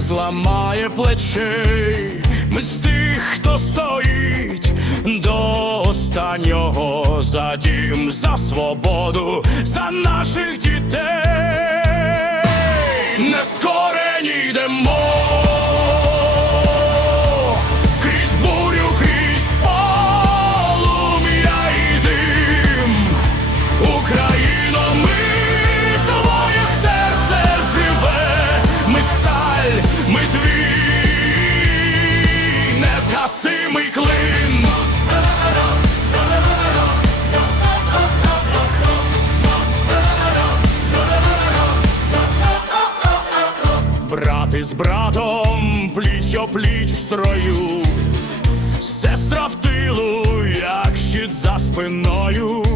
зламає плечей, ми з тих, хто стоїть до останнього за дім, за свободу, за наших дітей. Брати з братом, пліч опліч в строю, сестра в тилу, як щит за спиною.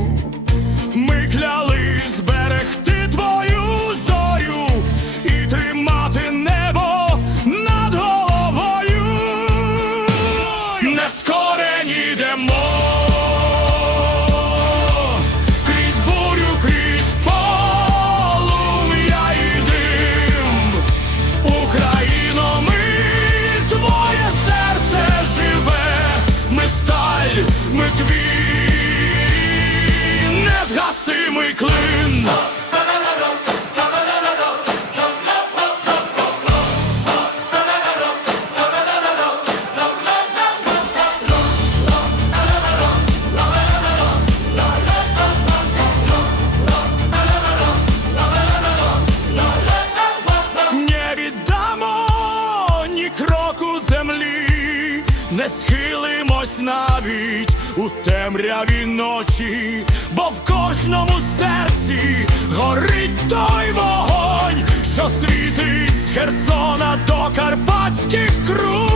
Ми твій незгасимий клин. Не віддамо схилимось навіть у темряві ночі, бо в кожному серці горить той вогонь, що світить з Херсона до Карпатських круч.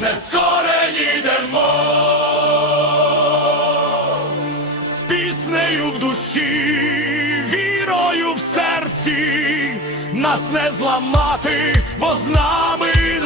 Не скорені йдемо з піснею в душі, вірою в серці, нас не зламати, бо з нами.